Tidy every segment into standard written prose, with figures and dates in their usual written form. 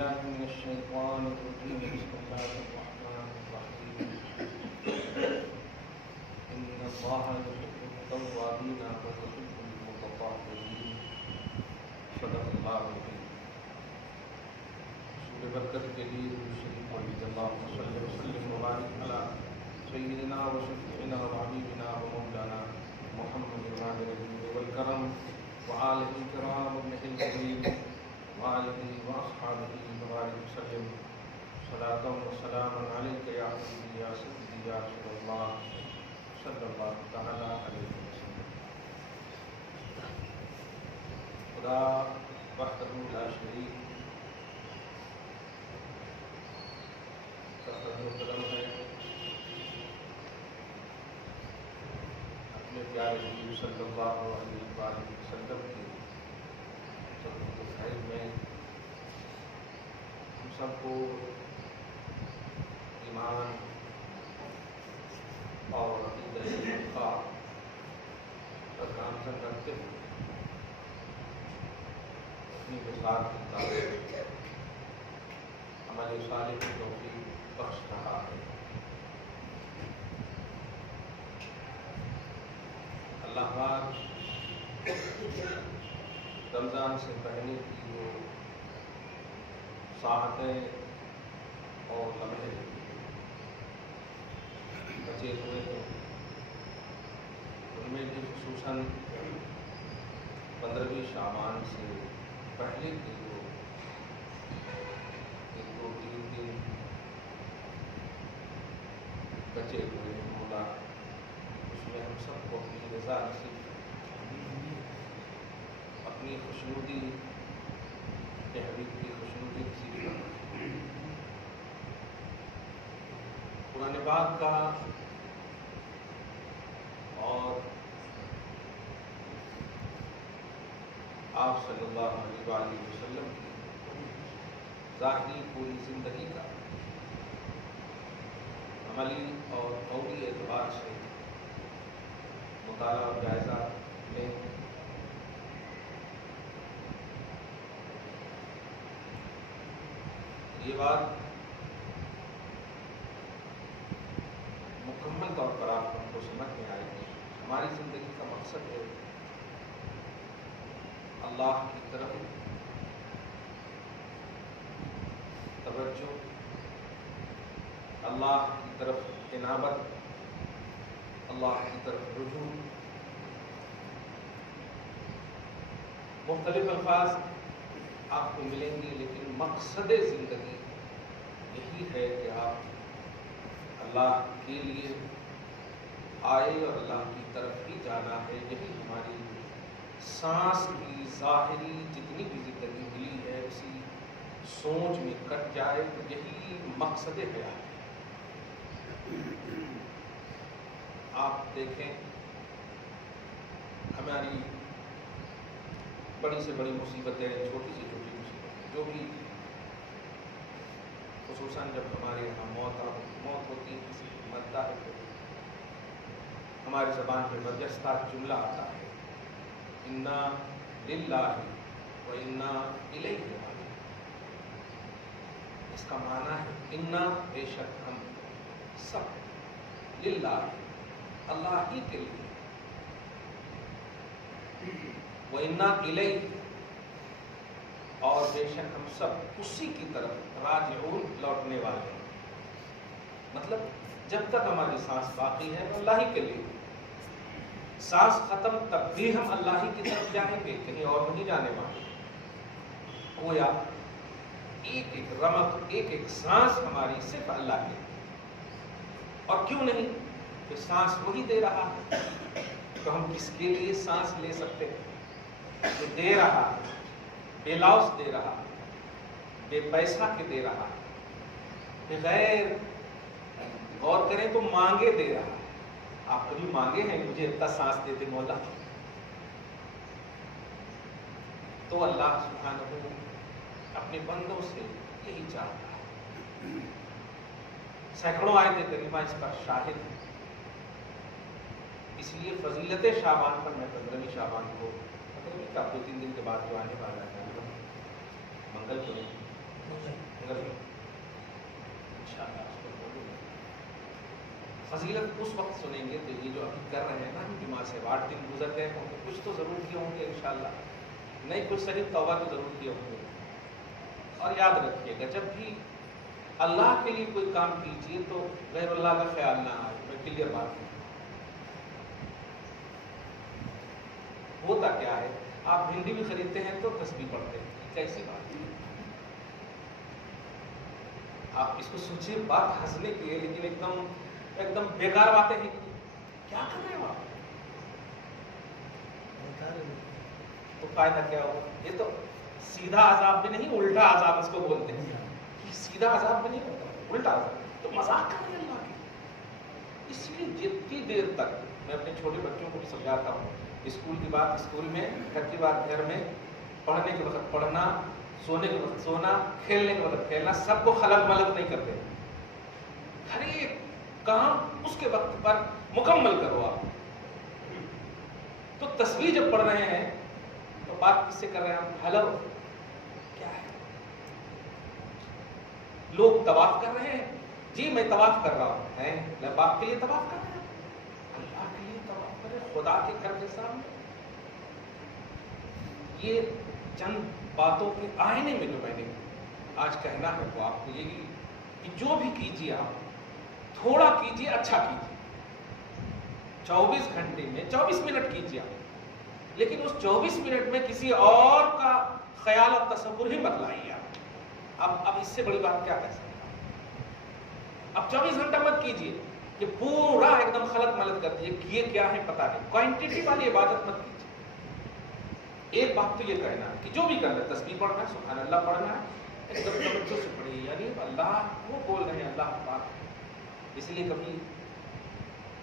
بالله من الشيطان الرجيم بسم الله الرحمن الرحيم إن الله يحب التوابين ويحب المتطهرين صدق الله العظيم. سورہ برکت کے لیے شریف پڑھیے اللهم صل وسلم وبارك على سيدنا وشفيعنا وحبيبنا ومولانا محمد وعلى آله والكرم وآله الكرام وابنه الكريم وآله وأصحابه وبارك وسلم صلاة وسلاما عليك يا حبيبي يا سيدي يا رسول الله صلى الله تعالى عليه وسلم. خدا وحدہ لا شریک کا فضل و کرم ہے، اپنے پیارے حبیب صلی اللہ علیہ وآلہ وسلم کی خدمت خیر میں ہم سب کو ایمان اور عقیدہ حقہ پر گامزن رکھتے ہوئے اپنی وسعت کے مطابق عمل صالح کی توفیق بخش رہا ہے. اللہ پاک رمضان سے پہلے کی جو ساعتیں اور لمحے بچے ہوئے ہیں ان میں بھی خصوصاً 15ویں شعبان سے پہلے کے جو 1-2-3 دن بچے ہوئے ہیں مولا اس میں ہم سب کو اپنی رضا نصیب اپنی خوشنودی کے حبیب کی خوشنودی نصیب کرنا. قرآن پاک کا اور آپ صلی اللہ علیہ وآلہ وسلم کی ظاہری پوری زندگی کا عملی اور قولی اعتبار سے مطالعہ اور جائزہ لیں. یہ بات مکمل طور پر آپ کو سمجھ میں آئے گی. ہماری زندگی کا مقصد ہے اللہ کی طرف توجہ، اللہ کی طرف انابت، اللہ کی طرف رجوع. مختلف الفاظ آپ کو ملیں گے لیکن مقصد زندگی یہی ہے کہ آپ اللہ کے لیے آئے اور اللہ کی طرف ہی جانا ہے. یہی ہماری سانس کی ظاہری جتنی بھی زندگی ملی ہے اسی سوچ میں کٹ جائے تو یہی مقصد حیات ہے. آپ دیکھیں ہماری بڑی سے بڑی مصیبتیں، چھوٹی سے چھوٹی مصیبتیں جو بھی، خصوصاً جب ہمارے یہاں موت ہوتی ہے، کسی کی مرتا ہے تو ہماری زبان پہ برجستہ جملہ آتا ہے انا للہ و انا الیہ راجعون. اس کا معنی ہے انا بے شک ہم سب للہ اللہ ہی کے لیے، وَإِنَّا إِلَيْهِ اور بے شک ہم سب اسی کی طرف راجعون لوٹنے والے ہیں. مطلب جب تک ہماری سانس باقی ہے وہ اللہ ہی کے لیے، سانس ختم تب بھی ہم اللہ ہی کی طرف جائیں گے، کہیں اور نہیں جانے والے. گویا ایک ایک رمق، ایک ایک سانس ہماری صرف اللہ کے. اور کیوں نہیں کہ سانس وہی دے رہا ہے تو ہم کس کے لیے سانس لے سکتے ہیں؟ جو دے رہا ہے، بے لوث دے رہا ہے، بے پیسہ کے دے رہا ہے، بغیر غور کریں تو مانگے دے رہا ہے. آپ کبھی مانگے ہیں مجھے اتنا سانس دے دے مولا؟ تو اللہ سبحانہ اپنے بندوں سے یہی چاہتا ہے. سینکڑوں آیت کریمہ اس پر شاہد ہے. اس لیے فضیلت شعبان پر میں 15ویں شعبان کو 2-3 دن کے بعد جو آنے والا ہے منگل کو کر لو انشاءاللہ اس کو بولوں گا. فضیلت اس وقت سنیں گے تو یہ جو ابھی کر رہے ہیں نا بیمار سے 8 دن گزر گئے ہوں گے, کچھ تو ضرور کیے ہوں گے انشاءاللہ, نہیں کچھ صحیح توبہ تو ضرور کیے ہوں گے. اور یاد رکھیے گا جب بھی اللہ کے لیے کوئی کام کیجیے تو غیر اللہ کا خیال نہ آئے. میں کلیئر بات ہوں. ہوتا کیا ہے, آپ بھنڈی بھی خریدتے ہیں تو تسبیح پڑھتے ہیں, کیسی بات ہے. آپ اس کو سوچیے, بات ہنسنے کی ہے لیکن ایک دم بیکار باتیں ہیں. کیا کر رہے ہو آپ, تو فائدہ کیا ہوگا؟ یہ تو سیدھا عذاب بھی نہیں, الٹا عذاب اس کو بولتے ہیں. سیدھا عذاب بھی نہیں ہوتا, الٹا عذاب. تو مذاق کر رہے ہیں اللہ کی. اس لیے جتنی دیر تک میں اپنے چھوٹے بچوں کو بھی سمجھاتا ہوں, اسکول کی بات اسکول میں, گھر کی بات گھر میں, پڑھنے کے وقت پڑھنا, سونے کے وقت سونا, کھیلنے کے وقت کھیلنا, سب کو خلق ملق نہیں کرتے. ہر ایک کام اس کے وقت پر مکمل کرو آپ. تو تسبیح جب پڑھ رہے ہیں تو بات کس سے کر رہے ہیں ہم؟ ہلو کیا ہے. لوگ طواف کر رہے ہیں, جی میں طواف کر رہا ہوں. میں باپ کے لیے طواف کر رہا ہوں, اللہ کے لیے طواف کرے, خدا کے گھر کے سامنے. یہ چند باتوں کے آئینے میں جو میں نے آج کہنا ہے وہ آپ کو یہی کہ جو بھی کیجیے آپ تھوڑا کیجیے, اچھا کیجیے. 24 گھنٹے میں 24 منٹ کیجیے آپ, لیکن اس 24 منٹ میں کسی اور کا خیال اور تصور ہی مت لائیے آپ. اب اس سے بڑی بات کیا کہہ سکتے ہیں. اب 24 گھنٹہ مت کیجیے کہ پورا ایک دم خلق ملت کر دیجیے, کیے کیا ہے پتا نہیں. کوانٹٹی والی عبادت مت کیجیے. ایک بات تو یہ کہنا ہے کہ جو بھی کرنا ہے, تسبیح پڑھنا ہے, سبحان اللہ پڑھنا ہے, ایک دم توجہ سے پڑھیے, یعنی اللہ وہ بول رہے ہیں, اللہ پاک. اس لیے کبھی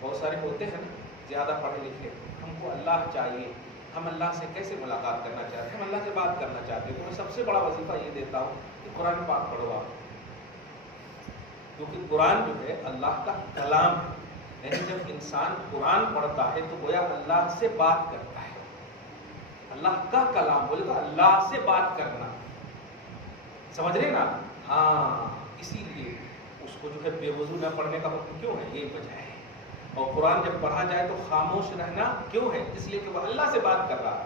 بہت سارے ہوتے ہیں نا زیادہ پڑھے لکھے, ہم کو اللہ چاہیے, ہم اللہ سے کیسے ملاقات کرنا چاہتے ہیں, ہم اللہ سے بات کرنا چاہتے ہیں. تو میں سب سے بڑا وظیفہ یہ دیتا ہوں کہ قرآن پاک پڑھو آپ, کیونکہ قرآن جو ہے اللہ کا کلام ہے. یعنی جب انسان قرآن پڑھتا ہے تو گویا اللہ سے بات کرتا ہے. اللہ کا کلام بولے تو اللہ سے بات کرنا, سمجھ رہے نا. ہاں اسی لیے اس کو جو ہے بے وضو نہ پڑھنے کا حکم کیوں ہے, یہ وجہ ہے. اور قرآن جب پڑھا جائے تو خاموش رہنا کیوں ہے, اس لیے کہ وہ اللہ سے بات کر رہا ہے.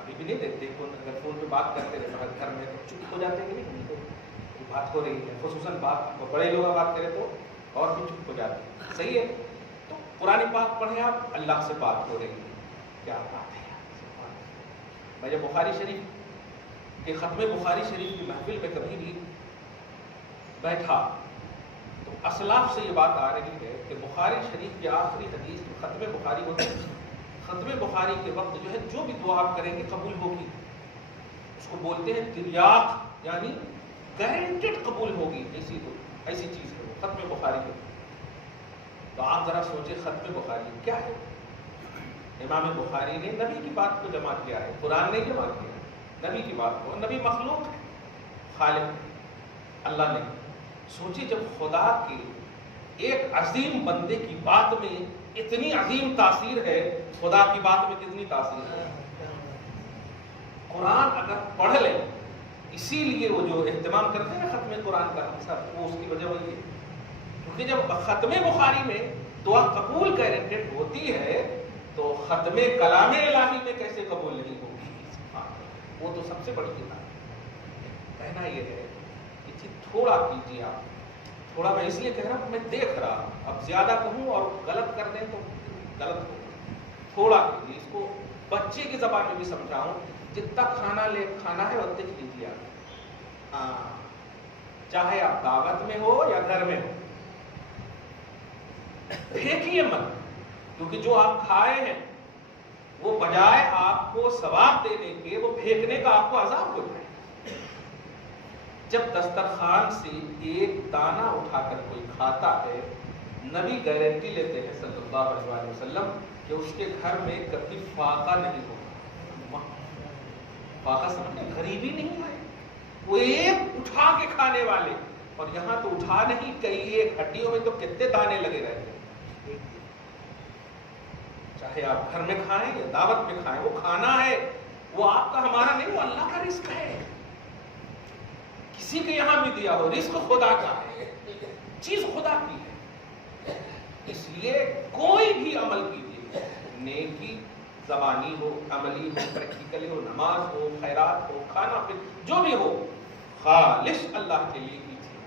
ابھی بھی نہیں دیکھتے اگر فون پہ بات کرتے رہے گھر میں تو چپ ہو جاتے ہیں کہ نہیں, تو بات ہو رہی ہے, خصوصاً بات بڑے لوگ بات کرے تو اور بھی چپ ہو جاتے ہیں. صحیح ہے, تو قرآن پاک پڑھیں آپ, اللہ سے بات ہو رہی ہے, کیا بات ہے. میں جب بخاری شریف کے ختم بخاری شریف کی محفل میں کبھی بھی بیٹھا تو اسلاف سے یہ بات آ رہی ہے کہ بخاری شریف کی آخری حدیث جو ختم بخاری ہوتی ہے, ختم بخاری کے وقت جو ہے جو بھی دعا آپ کریں گے قبول ہوگی. اس کو بولتے ہیں تریاق, یعنی گارنٹیڈ قبول ہوگی. ایسی چیز ہے وہ ختم بخاری کے. تو آپ ذرا سوچیں ختم بخاری کیا ہے. امام بخاری نے نبی کی بات کو جمع کیا ہے, قرآن نے جمع کیا ہے نبی کی بات کو. نبی مخلوق ہے, خالق اللہ نے. سوچی جب خدا کے ایک عظیم بندے کی بات میں اتنی عظیم تاثیر ہے, خدا کی بات میں کتنی تاثیر ہے. قرآن اگر پڑھ لیں, اسی لیے وہ جو اہتمام کرتے ہیں ختم قرآن کا سب, وہ اس کی وجہ وہی ہے. کیونکہ جب ختم بخاری میں دعا قبول گارنٹیڈ ہوتی ہے تو ختم کلام الہی میں کیسے قبول نہیں ہوگی. وہ تو سب سے بڑی کتاب ہے. کہنا یہ ہے کہ جی تھوڑا کیجیے آپ, تھوڑا. میں اس لیے کہہ رہا ہوں, میں دیکھ رہا ہوں, اب زیادہ کہوں اور غلط کر دیں تو غلط ہوگا. تھوڑا کیجیے. اس کو بچے کی زبان میں بھی سمجھاؤں, جتنا کھانا ہے اتنے کیجیے آپ. ہاں, چاہے آپ دعوت میں ہو یا گھر میں ہو, پھینکیے مت. کیونکہ جو آپ کھائے ہیں وہ بجائے آپ کو ثواب دینے کے, وہ پھینکنے کا آپ کو عذاب ہو جائے. جب دسترخوان سے ایک دانہ اٹھا کر کوئی کھاتا ہے, نبی گارنٹی لیتے ہیں صلی اللہ علیہ وسلم کہ اس کے گھر میں کبھی فاقہ نہیں ہوگا. فاقہ سمجھتے, غریبی نہیں ہے. وہ ایک اٹھا کے کھانے والے, اور یہاں تو اٹھا نہیں, کئی ایک ہڈیوں میں تو کتنے دانے لگے رہتے ہیں. چاہے آپ گھر میں کھائیں یا دعوت میں کھائیں, وہ کھانا ہے, وہ آپ کا ہمارا نہیں, وہ اللہ کا رزق ہے. کسی کے یہاں بھی دیا ہو، رزق خدا کا ہے، چیز خدا کی ہے. اس لیے کوئی بھی عمل کیجیے، نیکی زبانی ہو، عملی ہو، پریکٹیکلی ہو، نماز ہو، خیرات ہو، کھانا پھر جو بھی ہو، خالص اللہ کے لیے کیجیے.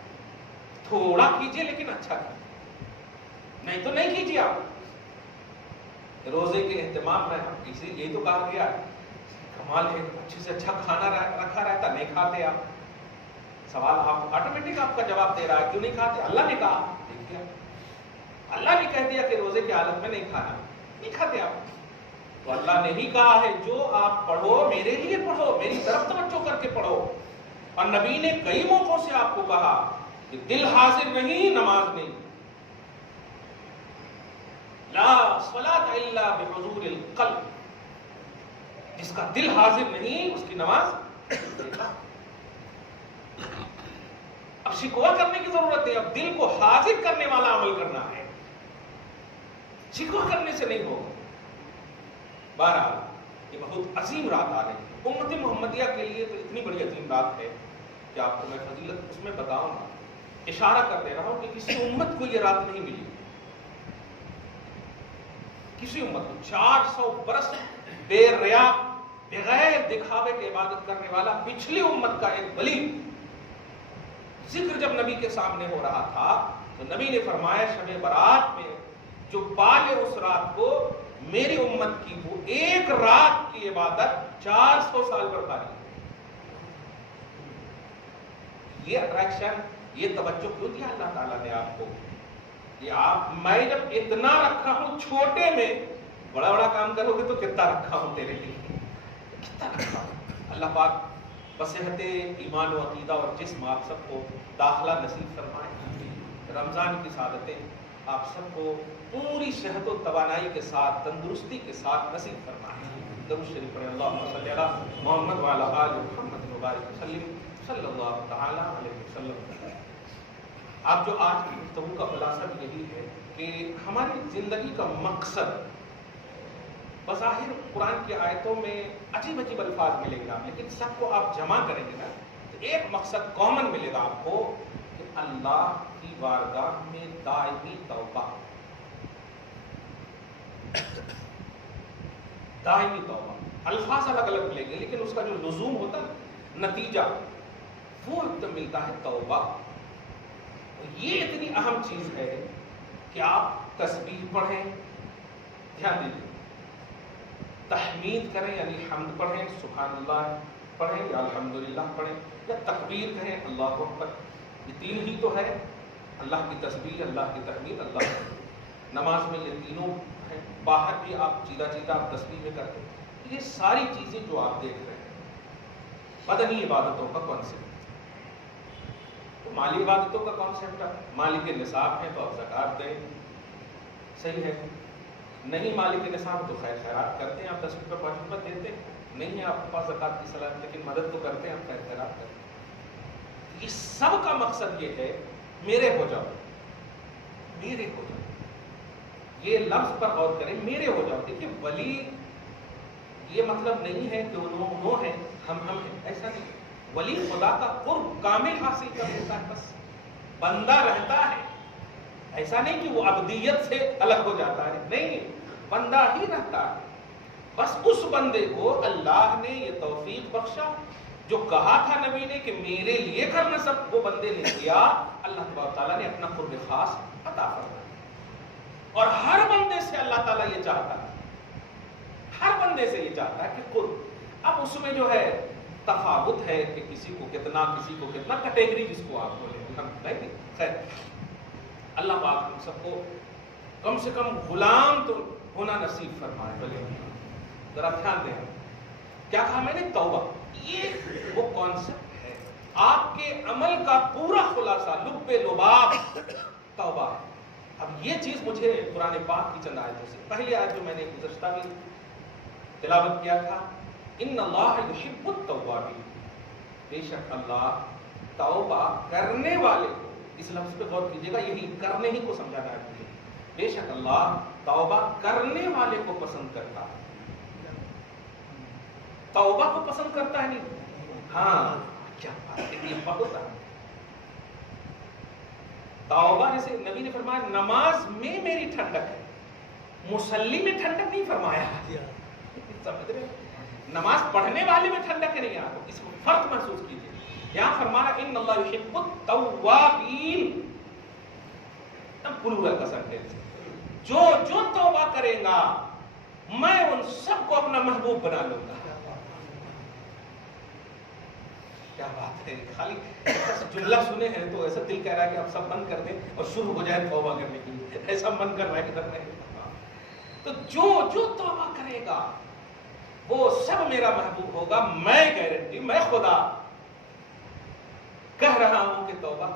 تھوڑا کیجیے لیکن اچھا کیجیے، نہیں تو نہیں کیجیے. آپ روزے کے اہتمام میں ہم کسی یہی تو کہا گیا کمال ہے، اچھے سے اچھا کھانا رکھا رہتا، نہیں کھاتے آپ. سوال آپ آٹومیٹک آپ کا جواب دے رہا ہے، کیوں نہیں کھاتے؟ اللہ نے کہا. دیکھیے اللہ نے کہہ دیا کہ روزے کی حالت میں نہیں کھانا، نہیں کھاتے آپ. تو اللہ نے ہی کہا ہے جو آپ پڑھو میرے لیے پڑھو، میری طرف توجہ کر کے پڑھو. اور نبی نے کئی موقعوں سے آپ کو کہا کہ دل حاضر نہیں نماز نہیں. لا صلاۃ الا بحضور القلب، جس کا دل حاضر نہیں اس کی نماز. اب شکوہ کرنے کی ضرورت ہے، اب دل کو حاضر کرنے والا عمل کرنا ہے، شکوہ کرنے سے نہیں ہوگا. بہرحال یہ بہت عظیم رات آ رہی ہے امت محمدیہ کے لیے. تو اتنی بڑی عظیم رات ہے کہ آپ کو میں فضیلت اس میں بتاؤں گا. اشارہ کر دے رہا ہوں کہ کسی امت کو یہ رات نہیں ملی، کسی امت کو. 400 برس بے ریا بغیر دکھاوے کے عبادت کرنے والا پچھلی امت کا ایک ولی. ذکر جب نبی کے سامنے ہو رہا تھا تو نبی نے فرمایا شب برات میں جو پالے اس رات کو، میری امت کی وہ ایک رات کی عبادت 400 سال بربادی. یہ اٹریکشن، یہ توجہ کیوں دیا اللہ تعالیٰ نے آپ کو؟ یہ آپ میں جب اتنا رکھا ہوں چھوٹے میں، بڑا بڑا کام کرو گے تو کتنا رکھا ہوں تیرے لیے، کتنا رکھا ہوں. اللہ پاک بصحت ایمان و عقیدہ اور جسم آپ سب کو داخلہ نصیب فرمائے. رمضان کی سعادتیں آپ سب کو پوری صحت و توانائی کے ساتھ، تندرستی کے ساتھ نصیب فرمائے. درود شریف پڑھیں. اللہم صلی علی محمد وعلی آل محمد وبارک وسلم صلی اللہ تعالی علیہ وسلم. آپ جو آج کی گفتگو کا خلاصہ بھی یہی ہے کہ ہماری زندگی کا مقصد بظاہر قرآن کی آیتوں میں عجیب عجیب الفاظ ملیں گے آپ، لیکن سب کو آپ جمع کریں گے نا تو ایک مقصد کامن ملے گا آپ کو کہ اللہ کی بارگاہ میں دائمی توبہ. دائمی توبہ. الفاظ الگ الگ ملیں گے لیکن اس کا جو لزوم ہوتا ہے، نتیجہ وہ ایک تو ملتا ہے توبہ. یہ اتنی اہم چیز ہے کہ آپ تسبیح پڑھیں، دھیان دیجیے، تحمید کریں یعنی حمد پڑھیں، سبحان اللہ پڑھیں یا الحمدللہ پڑھیں، یا تکبیر کہیں اللہ اکبر. یہ تین ہی تو ہے، اللہ کی تسبیح، اللہ کی تحمید، اللہ اکبر. نماز میں یہ تینوں ہیں. باہر بھی آپ چیدہ چیدہ آپ تسبیح میں کرتے ہیں. یہ ساری چیزیں جو آپ دیکھ رہے ہیں بدنی عبادتوں کا کانسیپٹ. مالی عبادتوں کا کانسیپٹ ہے، مالی کے نصاب ہیں تو آپ زکوٰۃ دیں، صحیح ہے. نہیں مالی کے نصاب تو خیر خیرات کرتے ہیں، آپ 10 روپے 5 روپے دیتے ہیں. نہیں ہے آپ کے پاس زکوٰۃ کی صلاحیت لیکن مدد تو کرتے ہیں، آپ خیر خیرات کرتے ہیں. یہ سب کا مقصد یہ ہے میرے ہو جاؤ، میرے ہو جاؤ. یہ لفظ پر غور کریں، میرے ہو جاؤ. دیکھیے ولی یہ مطلب نہیں ہے کہ وہ ہیں ہم ہیں، ایسا نہیں. ولی خدا کا قرب کامل حاصل کر لیتا ہے، بس بندہ رہتا ہے. ایسا نہیں کہ وہ ابدیت سے الگ ہو جاتا ہے، نہیں، بندہ ہی رہتا ہے. بس اس بندے کو اللہ نے یہ توفیق بخشا جو کہا تھا نبی نے کہ میرے لیے کرنا، سب وہ بندے نے کیا. اللہ تبارک تعالیٰ نے اپنا قرب خاص عطا فرمایا. اور ہر بندے سے اللہ تعالیٰ یہ چاہتا ہے، ہر بندے سے یہ چاہتا ہے کہ قرب. اب اس میں جو ہے تفاوت ہے کہ کسی کو کتنا، کسی کو کتنا، کیٹیگری جس کو آپ بولیں ہم نہیں. خیر اللہ پاک ہم سب کو کم سے کم غلام تو ہونا نصیب فرمائے. بولے ذرا دھیان دیں، کیا کہا میں نے؟ توبہ. یہ وہ کانسیپٹ ہے، آپ کے عمل کا پورا خلاصہ، لب لباب توبہ ہے. اب یہ چیز مجھے قرآن پاک کی چند آیتوں سے، پہلی آیت جو میں نے گزشتہ بھی تلاوت کیا تھا، ان اللہ یحب التوابین، بے شک اللہ توبہ کرنے والے کو، اس لفظ پہ غور کیجیے گا، یہی کرنے ہی کو سمجھانا ہے مجھے. بے شک اللہ توبہ کرنے والے کو پسند کرتا ہے. توبہ کو پسند کرتا ہے نہیں، ہاں کیا بات ہے، یہ بہت اہم ہے۔ توبہ جیسے نبی نے فرمایا نماز میں میری ٹھنڈک ہے، مصلی میں ٹھنڈک نہیں فرمایا، سمجھ رہے ہیں؟ نماز پڑھنے والے میں ٹھنڈک نہیں آتا، اس کو فرق محسوس کیجیے۔ یہاں فرمانا ان اللہ یحب التوابین، پلورل کا سینٹینس، جو جو توبہ کرے گا میں ان سب کو اپنا محبوب بنا لوں گا۔ کیا بات ہے، خالی جملہ سنے ہیں تو ایسا دل کہہ رہا ہے کہ آپ سب بند کر دیں اور شروع ہو جائے توبہ کرنے کے لیے، ایسا من کر رہا ہے کہ تو جو جو توبہ کرے گا وہ سب میرا محبوب ہوگا، میں گارنٹی، میں خدا کہہ رہا ہوں کہ توبہ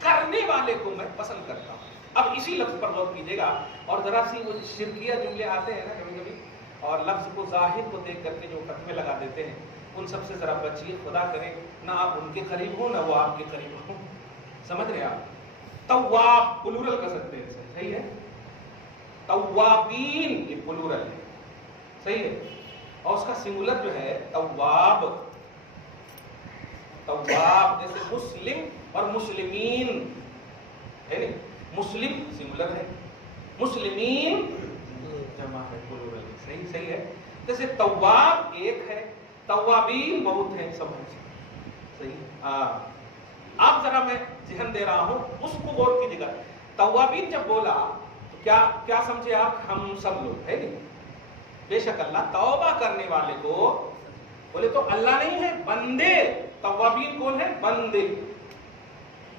کرنے والے کو میں پسند کرتا ہوں۔ اب اسی لفظ پر غور کیجیے گا، اور ذرا سی وہ شرکیہ جملے آتے ہیں نا کبھی کبھی، اور لفظ کو ظاہر کو دیکھ کر کے جو فتوے لگا دیتے ہیں، ان سب سے ذرا بچیے، خدا کرے نہ آپ ان کے قریب ہوں نہ وہ آپ کے قریب ہوں۔ سمجھ رہے آپ؟ تواب پلورل کا سینٹینس ہے، صحیح ہے؟ توابین یہ پلورل ہے، صحیح ہے؟ اور اس کا سنگولر جو ہے تواب، تواب جیسے مسلم اور مسلمین ہے نہیں، مسلم سنگولر ہے، مسلمین جمع ہے، پلورل ہے، صحیح صحیح ہے؟ جیسے تواب ایک ہے، توابین بہت ہیں، سب ہیں، صحیح؟ آپ ذرا میں ذہن دے رہا ہوں، اس کو غور کیجیے گا۔ توابین جب بولا تو کیا سمجھے آپ؟ ہم سب لوگ ہے نہیں؟ بے شک اللہ توبہ کرنے والے کو، بولے تو اللہ نہیں ہے، بندے۔ توابین کون ہے؟ بندے۔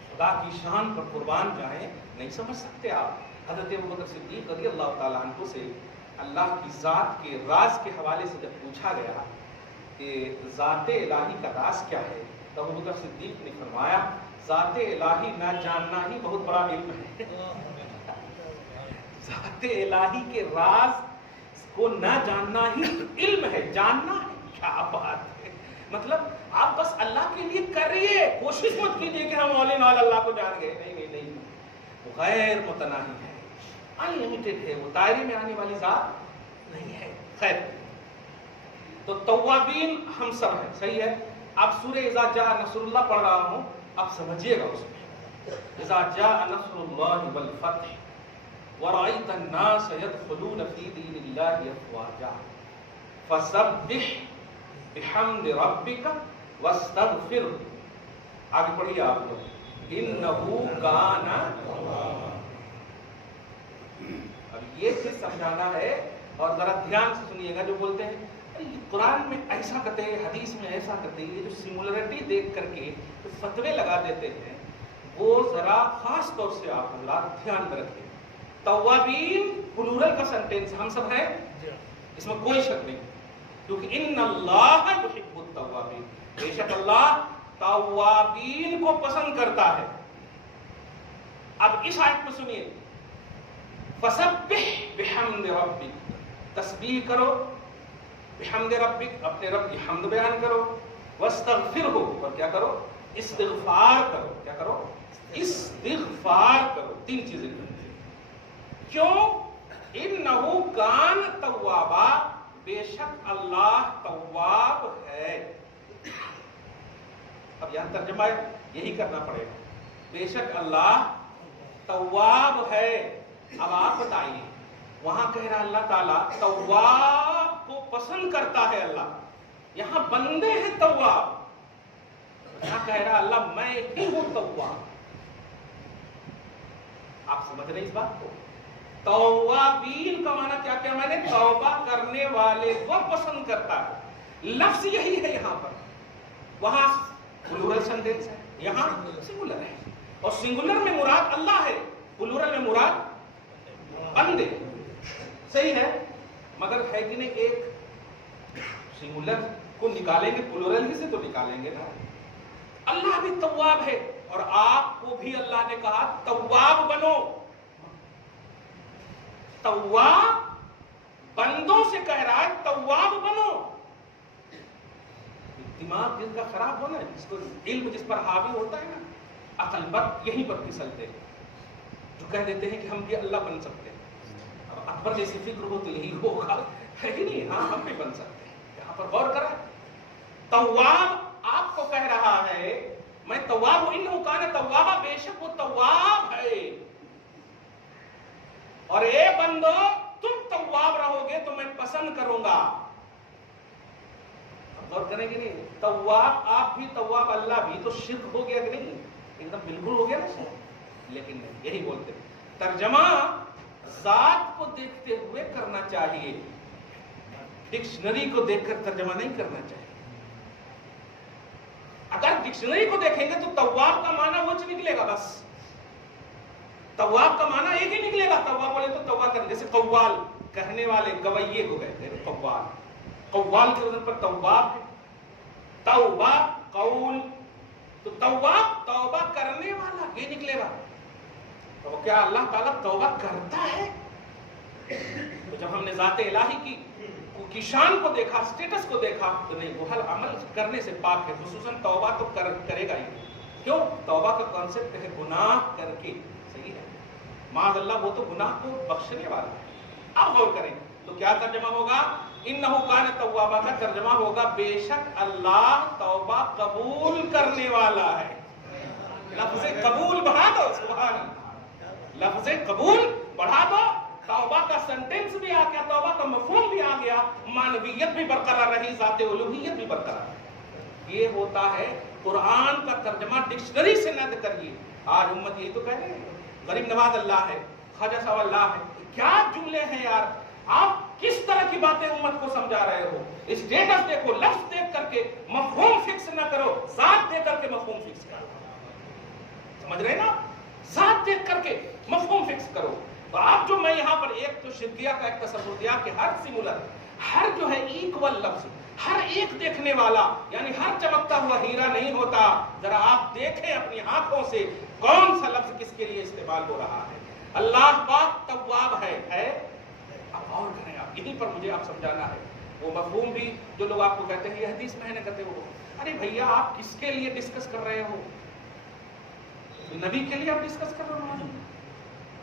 خدا کی شان پر قربان جائیں، نہیں سمجھ سکتے آپ؟ حضرت ابوبکر صدیق رضی اللہ تعالیٰ عنہ سے اللہ کی ذات کے راز کے حوالے سے جب پوچھا گیا کہ ذات الہی کا راز کیا ہے، تو ابوبکر صدیق نے فرمایا ذات الہی نہ جاننا ہی بہت بڑا علم ہے۔ ذات الہی کے راز کو نہ جاننا ہی علم ہے، جاننا ہے، کیا بات ہے۔ مطلب آپ بس اللہ کے لیے کریے، کوشش مت کیجیے کہ ہم اول نال اللہ کو جان گئے، نہیں نہیں نہیں، وہ غیر متناہی ہے، ان لمیٹڈ ہے، وہ دائرے میں آنے والی ذات نہیں ہے۔ خیر، تو توابین ہم سب ہیں، صحیح ہے؟ اب سورہ اذا جاء نصر اللہ پڑھ رہا ہوں، اب سمجھیے گا اس میں، اذا جاء نصر اللہ والفتح وَرَأَيْتَ النَّاسَ يَدْخُلُونَ فِي دِينِ اللَّهِ أَفْوَاجًا فَسَبِّحْ بِحَمْدِ رَبِّكَ وَاسْتَغْفِرْ۔ آگے پڑھیے آپ لوگ، إِنَّهُ كَانَ تَوَّابًا۔ اب یہ چیز سمجھانا ہے، اور ذرا دھیان سے سنیے گا۔ جو بولتے ہیں قرآن میں ایسا کہتے ہیں، حدیث میں ایسا کہتے ہیں، یہ جو سمولرٹی دیکھ کر کے جو فتوے لگا دیتے ہیں، وہ ذرا خاص طور سے آپ حضرات دھیان میں رکھیں۔ توابین پلورل کا سینٹینس، ہم سب ہیں، اس میں کوئی شک نہیں، کیونکہ ان اللہ یحب التوابین، بے شک اللہ توابین کو پسند کرتا ہے۔ اب اس آیت میں سنیے، فسبح بحمد ربک، تسبیح کرو، بحمد ربک، اپنے رب کی حمد بیان کرو، واستغفرہ، اور کیا کرو؟ استغفار کرو۔ کیا کرو؟ استغفار کرو۔ تین چیزیں کرو۔ کیوں؟ انہو کان توابا، بے شک اللہ تواب ہے۔ اب یہاں ترجمہ یہی کرنا پڑے گا، بے شک اللہ تواب ہے۔ اب آپ بتائیے، وہاں کہہ رہا اللہ تعالیٰ تواب کو پسند کرتا ہے اللہ، یہاں بندے ہیں تواب، یہاں کہہ رہا اللہ میں ہی ہوں تواب۔ آپ سمجھ رہے اس بات کو؟ توابین کا معنی کیا کیا؟ میں نے توبہ کرنے والے کو پسند کرتا ہے، لفظ یہی ہے یہاں پر۔ وہاں پلورل سینٹینس ہے، یہاں سنگولر ہے، اور سنگولر میں مراد اللہ ہے، پلورل میں مراد بندے، صحیح ہے؟ مگر ہے کہ نہیں، ایک سنگولر کو نکالیں گے پلورل ہی سے تو نکالیں گے نا۔ اللہ بھی تواب ہے، اور آپ کو بھی اللہ نے کہا تواب بنو۔ تواب بندوں سے کہہ رہا ہے تواب بنو۔ دماغ جن کا خراب ہونا ہے، جس کو علم جس پر حاوی ہوتا ہے نا، عقل پر یہیں پر پھسلتے ہیں، جو کہہ دیتے ہیں کہ ہم بھی اللہ بن سکتے ہیں۔ اب اکبر جیسی فکر ہو تو یہی ہوگا، ہے کہ نہیں؟ ہاں ہم بھی بن سکتے ہیں۔ یہاں پر غور کریں، تواب آپ کو کہہ رہا ہے میں تواب ہوں، انہ کان توابا، بے شک وہ تواب ہے، اور اے بندو تم تواب رہو گے تو میں پسند کروں گا. غور کریں گے نہیں، تواب آپ بھی تواب اللہ بھی، تو شرک ہو گیا کہ نہیں؟ ایک دم بالکل ہو گیا نا. لیکن نہیں، یہی بولتے ترجمہ ذات کو دیکھتے ہوئے کرنا چاہیے، ڈکشنری کو دیکھ کر ترجمہ نہیں کرنا چاہیے. اگر ڈکشنری کو دیکھیں گے تو تواب کا معنی وہ نکلے گا، بس تواب کا معنی ایک ہی نکلے گا. تواب بولے تو توبہ کرنے، جیسے قوال کہنے والے گویے کو کہتے ہیں قوال، قوال کے وزن پر تواب ہے. توبہ قول، تو تواب توبہ کرنے والا یہ نکلے گا. تو کیا اللہ تعالیٰ توبہ کرتا ہے؟ تو جب ہم نے ذات الہی کی شان کو دیکھا، سٹیٹس کو دیکھا، تو نہیں، وہ ہر عمل کرنے سے پاک ہے، خصوصاً توبہ تو کرے گا ہی. کیوں؟ توبہ کا کانسیپٹ ہے گناہ کر کے. صحیح ہے، معاذ اللہ، وہ تو گناہ کو بخشنے والا ہے. اب غور کریں تو کیا ترجمہ ہوگا؟ انہ کان توابا کا ترجمہ ہوگا بے شک اللہ توبہ قبول کرنے والا ہے. لفظ قبول بڑھا دو، سبحان اللہ، لفظ قبول بڑھا دو، توبہ کا سنٹینس بھی آ گیا، توبہ کا مفہوم بھی آ گیا، معنویت بھی برقرار رہی، ذات الوہیت بھی برقرار رہی. یہ ہوتا ہے قرآن کا ترجمہ. ڈکشنری سے نہ کریے. آج امت یہ تو کہہ رہے ہیں غریب نواز اللہ ہے، خواجہ صاحب اللہ ہے. کیا جملے ہیں یار! آپ کس طرح کی باتیں امت کو سمجھا رہے ہو؟ اسٹیٹس دیکھو، لفظ دیکھ کر کے مفہوم فکس نہ کرو، ذات دیکھ کر کے مفہوم فکس کرو. سمجھ رہے نا؟ ذات دیکھ کر کے مفہوم فکس کرو. تو آپ جو میں یہاں پر ایک تو شرکیہ کا ایک تصور دیا کہ ہر سمولر، ہر جو ہے ایکول لفظ، ہر ایک دیکھنے والا، یعنی ہر چمکتا ہوا ہیرا نہیں ہوتا. ذرا آپ دیکھیں اپنی آنکھوں سے کون سا لفظ کس کے لیے استعمال ہو رہا ہے. اللہ پاک تواب ہے. اب اور کریں آپ، یہیں پر مجھے آپ سمجھانا ہے. وہ مفہوم بھی جو لوگ آپ کو کہتے ہیں یہ حدیث میں ہے نہ کہتے وہ، ارے بھیا آپ کس کے لیے ڈسکس کر رہے ہو؟ نبی کے لیے آپ ڈسکس کر رہے ہو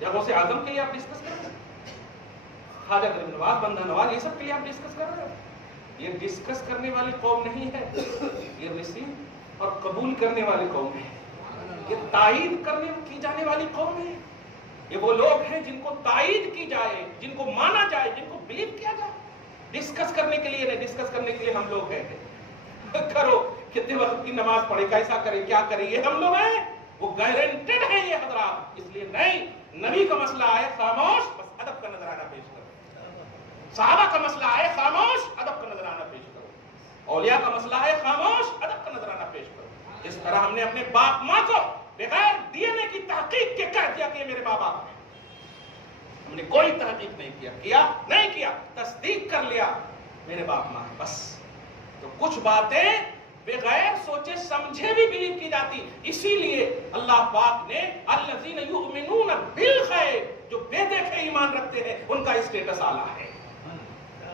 یا غوث اعظم کے لیے آپ ڈسکس کر رہے ہو؟ خواجہ غریب نواز، بندہ نواز، یہ سب کے لیے آپ ڈسکس کر رہے ہو؟ یہ ڈسکس کرنے والی قوم نہیں ہے، یہ ریسیو اور قبول کرنے والی قوم ہے. یہ تائید کرنے کی جانے والی قوم ہے. یہ وہ لوگ ہیں جن کو تائید کی جائے، جن کو مانا جائے، جن کو بلیو کیا جائے. ڈسکس کرنے کے لیے نہیں، ڈسکس کرنے کے لیے ہم لوگ ہیں. کرو، کتنے وقت کی نماز پڑھے، کیسا کرے، کیا کرے، یہ ہم لوگ ہیں. وہ گارنٹیڈ ہیں یہ حضرات. اس لیے نہیں، نبی کا مسئلہ آئے خاموش، بس ادب کا نظرانہ پیش کرو. صحابہ کا مسئلہ آئے خاموش، ادب کا نظرانہ پیش کرو. اولیاء کا مسئلہ آئے خاموش، ادب کا نظرانہ پیش کرو. اس طرح ہم نے اپنے باپ ماں کو بغیر ڈی این اے کی تحقیق کے کہہ دیا کہ یہ میرے ماں باپ ہیں. ہم نے کوئی تحقیق نہیں کیا نہیں کیا، تصدیق کر لیا میرے باپ ماں ہیں بس. تو کچھ باتیں بغیر سوچے سمجھے بھی بلیو کی جاتی. اسی لیے اللہ پاک نے الذین یؤمنون بالغیب، جو بے دیکھے ایمان رکھتے ہیں ان کا اسٹیٹس اعلیٰ ہے.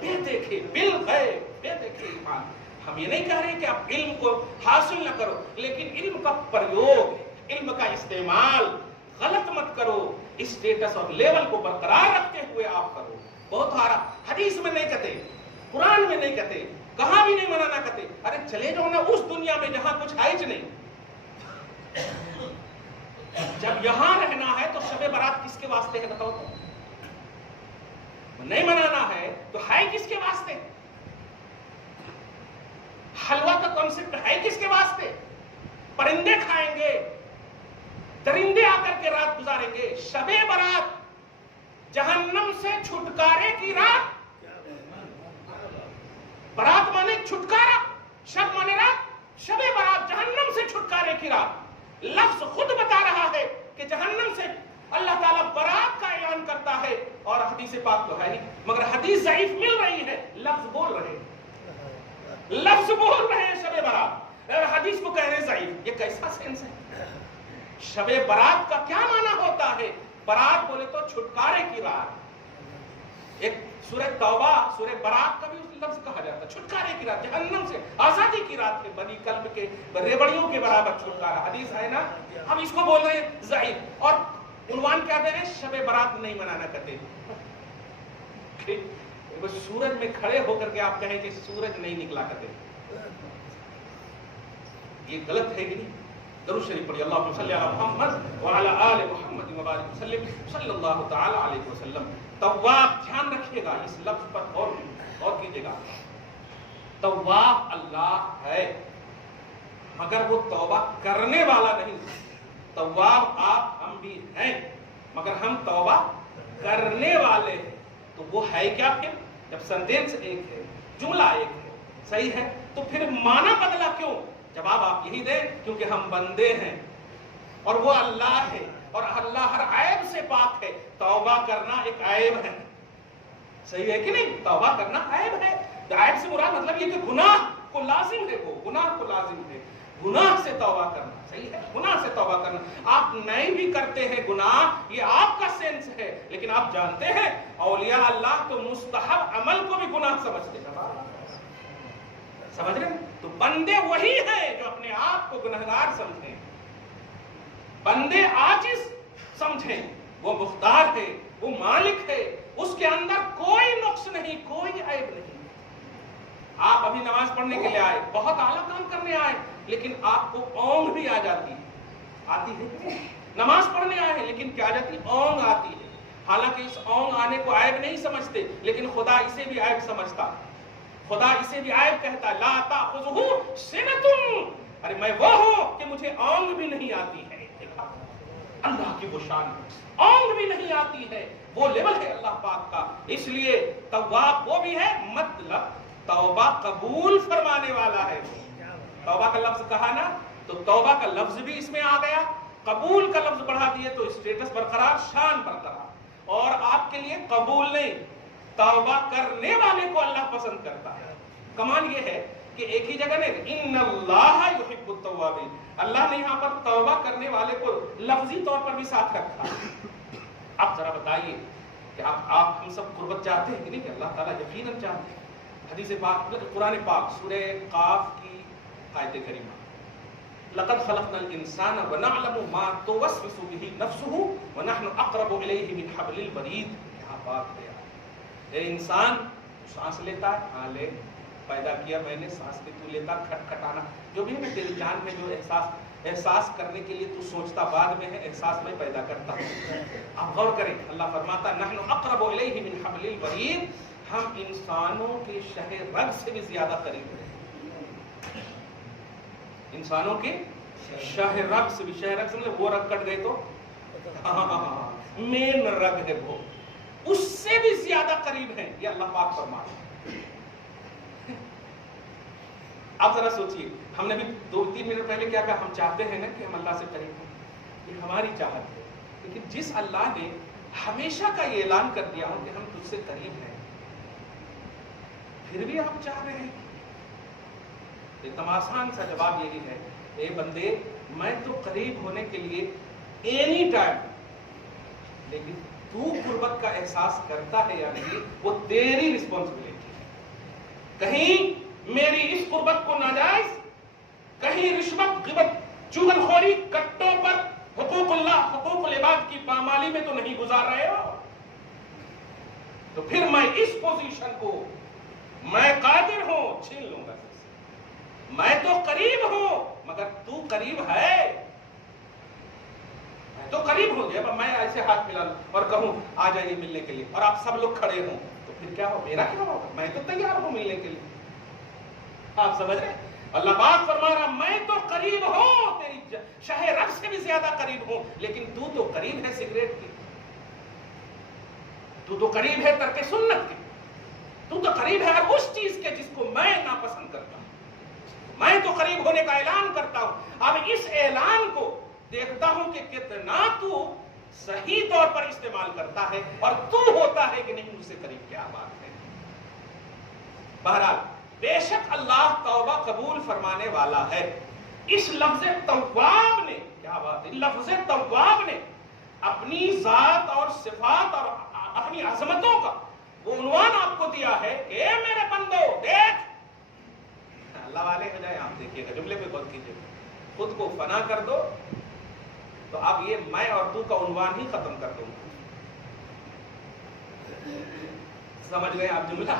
بے دیکھے بالغیب، بے دیکھے ایمان. ہم یہ نہیں کہہ رہے کہ آپ علم کو حاصل نہ کرو، لیکن علم کا پریوگ، علم کا استعمال غلط مت کرو. اسٹیٹس اور لیول کو برقرار رکھتے ہوئے آپ کرو. بہت سارا حدیث میں نہیں کہتے، قرآن میں نہیں کہتے، کہاں بھی نہیں منع نہ کرتے. ارے چلے جاؤ نا اس دنیا میں جہاں کچھ ہے ہی نہیں. جب یہاں رہنا ہے تو شب برات کس کے واسطے ہے بتاؤ تو؟ نہیں منانا ہے تو ہے کس کے واسطے؟ حلوہ کا کانسیپٹ ہے کس کے واسطے؟ پرندے کھائیں گے، درندے آ کر کے رات گزاریں گے. شب برات جہنم سے چھٹکارے کی رات. برات مانے چھٹکارا، شب مانے رات. شب برات جہنم سے چھٹکارے کی رات. لفظ خود بتا رہا ہے کہ جہنم سے اللہ تعالیٰ برات کا اعلان کرتا ہے. اور حدیث پاک تو ہے ہی، مگر حدیث ضعیف مل رہی ہے، لفظ بول رہے ہیں، لفظ بول رہے ہیں شب برات، اور حدیث کو کہہ رہے ہیں ضعیف. یہ کیسا سینس ہے؟ شب برات کا کیا معنی ہوتا ہے؟ برات بولے تو چھٹکارے کی رات. ایک سورہ توبہ، سورہ برات کا بھی اس لفظ کہا جاتا ہے، چھٹکارے کی رات، جہنم سے آزادی کی رات ہے. بنی کلب کے ریبڑیوں کے برابر چھٹکارا. حدیث ہے نا. ہم اس کو بول رہے ہیں ضعیف، اور عنوان کیا دے رہے ہیں؟ شب برات نہیں منانا کرتے. سورج میں کھڑے ہو کر کے آپ کہیں کہ سورج نہیں نکلا کرتے. یہ غلط ہے کہ نہیں؟ درود شریف پڑھیے، اللہم صلی علی محمد وعلی آل محمد وبارک وسلم صلی اللہ تعالی علیہ وسلم۔ تواب، دھیان رکھیے گا اس لفظ پر غور کیجیے گا۔ تواب اللہ ہے مگر وہ توبہ کرنے والا نہیں۔ تواب آپ ہم بھی ہیں مگر ہم توبہ کرنے والے ہیں۔ تو وہ ہے کیا پھر؟ جب سینٹینس ایک ہے، جملہ ایک ہے، صحیح ہے، تو پھر معنی بدلا کیوں؟ جواب آپ یہی دیں کیونکہ ہم بندے ہیں اور وہ اللہ ہے اور اللہ ہر عیب سے پاک ہے۔ توبہ کرنا ایک عیب ہے، صحیح ہے کہ نہیں؟ توبہ کرنا عیب ہے۔ عیب سے مراد مطلب یہ کہ گناہ کو لازم ہے، وہ گناہ کو لازم ہے، گناہ سے توبہ کرنا، صحیح ہے، گناہ سے توبہ کرنا۔ آپ نہیں بھی کرتے ہیں گناہ، یہ آپ کا سینس ہے، لیکن آپ جانتے ہیں اولیاء اللہ تو مستحب عمل کو بھی گناہ سمجھتے ہیں، سمجھ رہے ہیں؟ تو بندے وہی ہیں جو اپنے آپ کو گنہگار سمجھیں، بندے عاجز سمجھیں، وہ مختار ہے، وہ مالک ہے، اس کے اندر کوئی نقص نہیں، کوئی عیب نہیں۔ آپ ابھی نماز پڑھنے کے لیے آئے، بہت اعلیٰ کام کرنے آئے، لیکن آپ کو اونگ بھی آ جاتی ہے، آتی ہے، نماز پڑھنے آئے ہیں لیکن کیا جاتی؟ اونگ آتی ہے۔ حالانکہ اس اونگ آنے کو عیب نہیں سمجھتے، لیکن خدا اسے بھی عیب سمجھتا، خدا اسے بھی عیب کہتا ہے، لا تأخذہ سنۃ، ارے میں وہ ہوں کہ مجھے اونگ بھی نہیں آتی ہے۔ دیکھا اللہ کی وہ شان ہے، اونگ بھی نہیں آتی ہے، وہ لیول ہے اللہ پاک کا۔ اس لیے تواب وہ بھی ہے، مطلب توبہ قبول فرمانے والا ہے۔ توبہ کا لفظ کہا نا، تو توبہ کا لفظ بھی اس میں آ گیا، قبول کا لفظ بڑھا دیے تو اسٹیٹس برقرار، شان برقرار۔ اور آپ کے لیے قبول نہیں، توبہ کرنے والے کو اللہ پسند کرتا ہے۔ کمال یہ ہے کہ ایک ہی جگہ نہیں، ان اللہ یحب التوابین، اللہ نے یہاں پر توبہ کرنے والے کو لفظی طور پر بھی ساتھ رکھا۔ آپ ذرا بتائیے کہ آپ ہم سب قربت چاہتے ہیں کہ نہیں؟ کہ اللہ تعالیٰ یقیناً چاہتے ہیں۔ حدیث پاک، قرآن پاک سورہ قاف کی آیت کریمہ، لقد خلقنا الانسان ونعلم ما توسوس به نفسه ونحن اقرب الیہ من حبل الورید۔ یہاں بات ہے، اے انسان سانس لیتا ہے، ہاں لے، پیدا کیا میں نے، سانس کے تو لیتا، کھٹکھٹانا جو بھی ہے تیری جان میں، جو احساس کرنے کے لیے تو سوچتا بعد میں ہے، احساس میں پیدا کرتا ہوں۔ آپ غور کریں، اللہ فرماتا نحن اقرب الیہ من حبل الورید، ہم انسانوں کے شہ رگ سے بھی زیادہ قریب ہیں، انسانوں کے شہ رگ سے بھی، شہ رگ سے وہ رگ کٹ گئے تو مین رگ ہے وہ، اس سے بھی زیادہ قریب ہیں، یہ اللہ پاک فرماتا ہے۔ آپ ذرا سوچئے، ہم نے بھی 2-3 منٹ پہلے کیا کہا؟ ہم چاہتے ہیں نا کہ ہم اللہ سے قریب ہوں، یہ ہماری چاہت ہے، لیکن جس اللہ نے ہمیشہ کا یہ اعلان کر دیا ہوں کہ ہم تجھ سے قریب ہیں، پھر بھی آپ چاہ رہے ہیں؟ ایک آسان سا جواب یہی ہے، اے بندے میں تو قریب ہونے کے لیے اینی ٹائم، لیکن تو قربت کا احساس کرتا ہے یا نہیں وہ تیری رسپانسبلٹی ہے۔ کہیں میری اس قربت کو ناجائز، کہیں رشوت، غیبت، چغلخوری، کٹوں پر، حقوق اللہ، حقوق العباد کی پامالی میں تو نہیں گزار رہے ہو؟ تو پھر میں اس پوزیشن کو میں قادر ہوں چھین لوں گا، میں تو قریب ہوں مگر تو قریب ہے، میں تو قریب ہوں، جب میں ایسے ہاتھ ملا لوں اور کہوں آ جائیے ملنے کے لیے اور آپ سب لوگ کھڑے ہوں تو پھر کیا ہو؟ میرا کیا ہوگا؟ میں تو تیار ہوں ملنے کے لیے۔ آپ سمجھ رہے؟ اللہ پاک فرما رہا میں تو قریب ہوں، تیری شہ رگ سے بھی زیادہ قریب ہوں، لیکن تو قریب ہے سگریٹ کی، تو قریب ہے ترک سنت کی، تو قریب ہے ہر اس چیز کے جس کو میں ناپسند کرتا ہوں، میں تو قریب ہونے کا اعلان کرتا ہوں۔ اب اس اعلان کو دیکھتا ہوں کہ کتنا تو صحیح طور پر استعمال کرتا ہے اور تو ہوتا ہے کہ نہیں مجھ سے قریب، کیا بات ہے۔ بہرحال بے شک اللہ توبہ قبول فرمانے والا ہے۔ اس لفظ تواب نے، کیا بات ہے، لفظ تواب نے اپنی ذات اور صفات اور اپنی عظمتوں کا وہ عنوان آپ کو دیا ہے کہ اے میرے بندو دیکھ، اللہ والے ہو جائے، آپ دیکھیے گا، جملے پہ غور کیجیے، خود کو فنا کر دو تو اب یہ میں اور تو کا عنوان ہی ختم کر دوں گا۔ سمجھ گئے آپ جملہ؟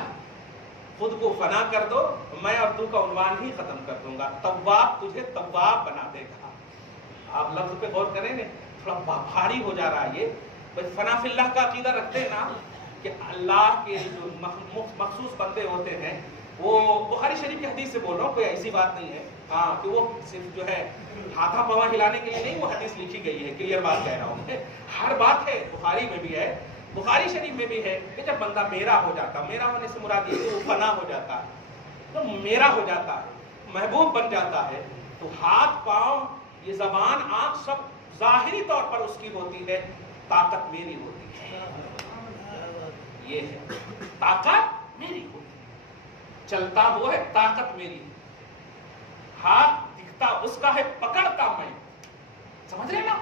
خود کو فنا کر دو، میں اور تو کا عنوان ہی ختم کر دوں گا، تواب تجھے تواب بنا دے گا۔ آپ لفظ پہ غور کریں نا، تھوڑا بھاری ہو جا رہا ہے یہ، بس فنا فی اللہ کا عقیدہ رکھتے ہیں نا کہ اللہ کے جو مخصوص بندے ہوتے ہیں، وہ بخاری شریف کی حدیث سے بول رہا ہوں، کوئی ایسی بات نہیں ہے ہاں کہ وہ صرف جو ہے ہاتھا پوا ہلانے کے لیے نہیں وہ حدیث لکھی گئی ہے، کلیئر بات کہہ رہا ہوں میں، ہر بات ہے، بخاری میں بھی ہے، بخاری شریف میں بھی ہے کہ جب بندہ میرا ہو جاتا، میرا ہونے سے مراد یہ کہ وہ فنا ہو جاتا ہے، تو میرا ہو جاتا ہے، محبوب بن جاتا ہے، تو ہاتھ پاؤں یہ زبان آنکھ سب ظاہری طور پر اس کی ہوتی ہے، طاقت میری ہوتی ہے، یہ ہے طاقت میری ہوتی ہے، چلتا وہ ہے، طاقت میری، ہاتھ دکھتا اس کا ہے، پکڑتا میں، سمجھ رہے نا؟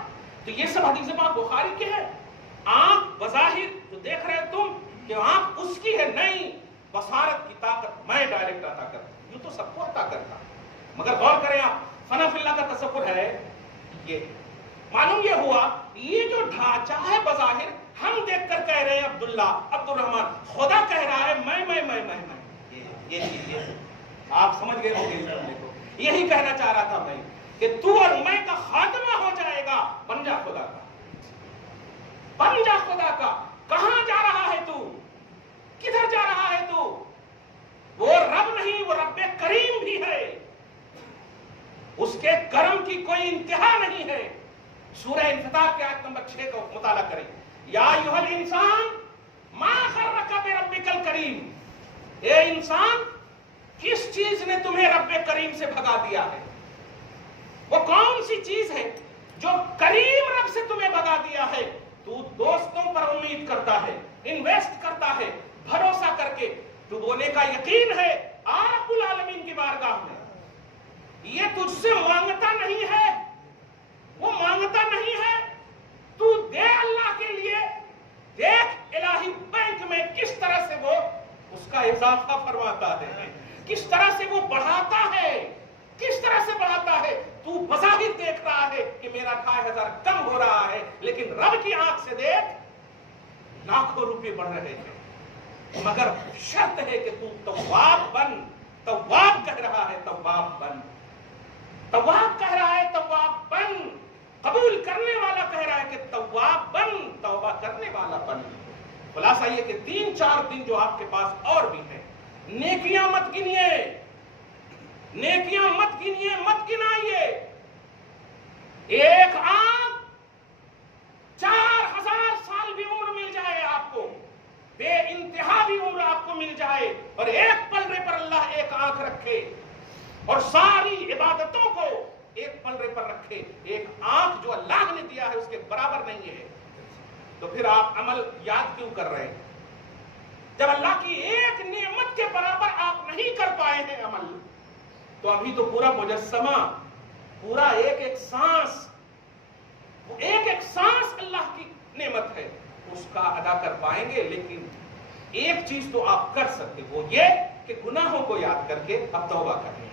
تو یہ سب حدیث پاک بخاری کے ہے۔ آنکھ بظاہر جو دیکھ رہے تم کہ آنکھ اس کی ہے، نہیں، بصارت کی طاقت میں ڈائریکٹ عطا کرتا ہوں، یہ تو سب کو عطا کرتا، مگر غور کریں آپ، فنا فی اللہ کا تصور ہے یہ، معلوم یہ ہوا یہ جو ڈھانچہ ہے بظاہر ہم دیکھ کر کہہ رہے ہیں عبداللہ، عبد الرحمن، خدا کہہ رہا ہے میں، یہ آپ سمجھ گئے ہو گے، یہی کہنا چاہ رہا تھا میں کہ تو اور میں کا خاتمہ ہو جائے گا، بن جا خدا کا، بن جا خدا کا۔ کہاں جا رہا ہے تو؟ کدھر جا رہا ہے تو؟ وہ رب نہیں، وہ رب کریم بھی ہے، اس کے کرم کی کوئی انتہا نہیں ہے۔ سورہ انفطار کی آیت نمبر 6 کا مطالعہ کریں، یا ایھا الانسان ما غرک بربک الکریم، اے انسان کس چیز نے تمہیں رب کریم سے بھگا دیا ہے؟ وہ کون سی چیز ہے جو کریم رب سے تمہیں بھگا دیا ہے؟ تو دوستوں پر امید کرتا ہے، انویسٹ کرتا ہے، بھروسہ کر کے تو بولے کا یقین ہے رب العالمین کی بارگاہ میں، یہ تجھ سے مانگتا نہیں ہے، وہ مانگتا نہیں ہے، تو دے اللہ کے لیے، دیکھ الہی بینک میں کس طرح سے وہ اس کا اضافہ فرماتا ہے، کس طرح سے وہ بڑھاتا ہے، کس طرح سے بڑھاتا ہے۔ تو بظاہر دیکھ رہا ہے کہ میرا 2500 کم ہو رہا ہے، لیکن رب کی آنکھ سے دیکھ لاکھوں روپے بڑھ رہے ہیں، مگر شرط ہے کہ تو تواب بن، تواب کہہ رہا ہے تواب بن، تواب کہہ رہا ہے تواب بن، قبول کرنے والا کہہ رہا ہے کہ تواب بن، توبہ کرنے والا بن۔ خلاصہ یہ کہ 3-4 دن جو آپ کے پاس اور بھی ہیں، نیکیاں مت گنیے، نیکیاں مت گنیے، مت گنائیے، ایک آنکھ 4000 سال بھی عمر مل جائے آپ کو، بے انتہا بھی عمر آپ کو مل جائے، اور ایک پلڑے پر اللہ ایک آنکھ رکھے اور ساری عبادتوں کو ایک پلڑے پر رکھے، ایک آنکھ جو اللہ نے دیا ہے اس کے برابر نہیں ہے، تو پھر آپ عمل یاد کیوں کر رہے ہیں؟ جب اللہ کی ایک نعمت کے برابر آپ نہیں کر پائے ہیں عمل، تو ابھی تو پورا مجسمہ، پورا ایک سانس، ایک سانس اللہ کی نعمت ہے، اس کا ادا کر پائیں گے۔ لیکن ایک چیز تو آپ کر سکتے، وہ یہ کہ گناہوں کو یاد کر کے اب توبہ کریں،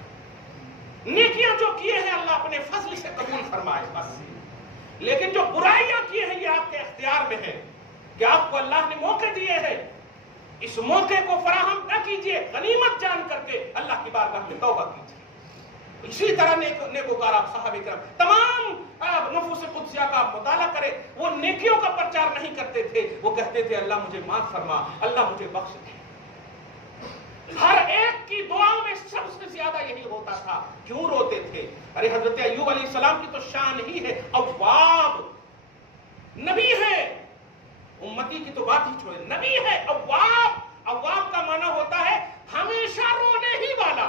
نیکیاں جو کیے ہیں اللہ اپنے فضل سے قبول فرمائے بس، لیکن جو برائیاں کیے ہیں یہ آپ کے اختیار میں ہے کہ آپ کو اللہ نے موقع دیے ہیں، اس موقع کو فراہم نہ کیجیے، غنیمت جان کر کے اللہ کی بارگاہ میں توبہ کیجیے۔ اسی طرح نیکوکار آپ صحابہ کرام تمام نفوس قدسیہ کا آپ مطالعہ کریں، وہ نیکیوں کا پرچار نہیں کرتے تھے، وہ کہتے تھے اللہ مجھے معاف فرما، اللہ مجھے بخش دے۔ ہر ایک کی دعاؤں میں سب سے زیادہ یہی ہوتا تھا۔ کیوں روتے تھے؟ ارے حضرت ایوب علیہ السلام کی تو شان ہی ہے، اواب نبی ہے، امتی کی تو بات ہی چھوڑے، نبی ہے اواب۔ اواب کا معنی ہوتا ہے ہمیشہ رونے ہی والا،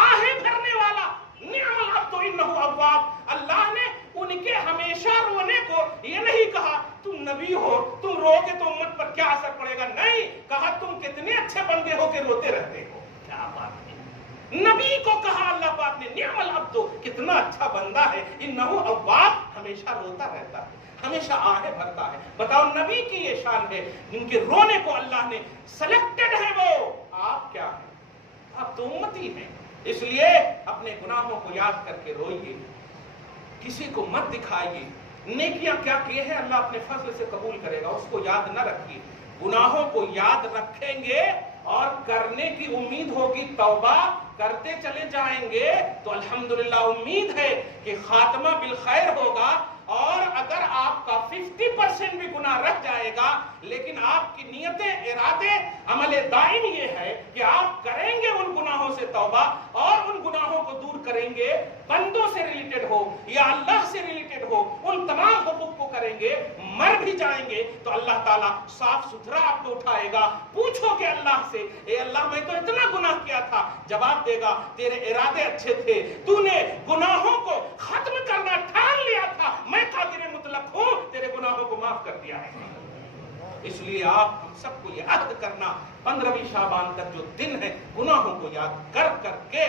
آہیں بھرنے والا۔ نعم العبد انہ اواب، اللہ نے ان کے ہمیشہ رونے کو یہ نہیں کہا تم نبی ہو، تم رو کے تو امت پر کیا اثر پڑے گا، نہیں کہا تم کتنے اچھے بندے ہو کہ روتے رہتے ہو۔ کیا بات ہے، نبی کو کہا اللہ پاک نے نعم العبد، کتنا اچھا بندہ ہے، انہ اواب، ہمیشہ روتا رہتا ہے، ہمیشہ آہیں بھرتا ہے۔ بتاؤ نبی کی یہ شان ہے، ان کے رونے کو اللہ نے سلیکٹڈ ہے، وہ آپ کیا ہیں؟ آپ تو امتی ہیں، اس لیے اپنے گناہوں کو یاد کر کے روئیے، کسی کو مت دکھائیے۔ نیکیاں کیا کیے ہیں اللہ اپنے فضل سے قبول کرے گا، اس کو یاد نہ رکھیے، گناہوں کو یاد رکھیں گے اور کرنے کی امید ہوگی، توبہ کرتے چلے جائیں گے تو الحمدللہ امید ہے کہ خاتمہ بالخیر ہوگا۔ اور اگر آپ کا 50% بھی گناہ رہ جائے گا لیکن آپ کی نیتیں، ارادے، عمل دائم یہ ہے کہ آپ کریں گے ان گناہوں سے توبہ اور ان گناہوں کو دور کریں گے، بندوں سے ریلیٹڈ ہو یا اللہ سے ریلیٹڈ ہو، ان تمام حقوق کو کریں گے، مر بھی جائیں گے تو اللہ تعالیٰ صاف ستھرا آپ کو اٹھائے گا۔ پوچھو کہ اللہ سے، اے اللہ میں تو اتنا گناہ کیا تھا، جواب دے گا تیرے ارادے اچھے تھے، تو نے گناہوں کو ختم کرنا ٹھان لیا تھا، میں قادر مطلق ہوں، تیرے گناہوں کو معاف کر دیا ہے۔ اس لیے آپ ہم سب کو یہ عہد کرنا، 15ویں شعبان تک جو دن ہے گناہوں کو یاد کر کر کے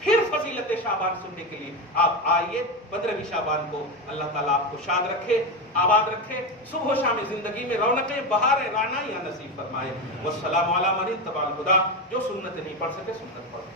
پھر فضیلت شعبان سننے کے لیے آپ آئیے۔ 15ویں شعبان کو اللہ تعالیٰ آپ کو شاد رکھے، آباد رکھے، صبح و شام زندگی میں رونقیں بہار رانا یا نصیب فرمائے۔ والسلام علی من اتبع الہدی، جو سنت نہیں پڑھ سکے سنت پڑھ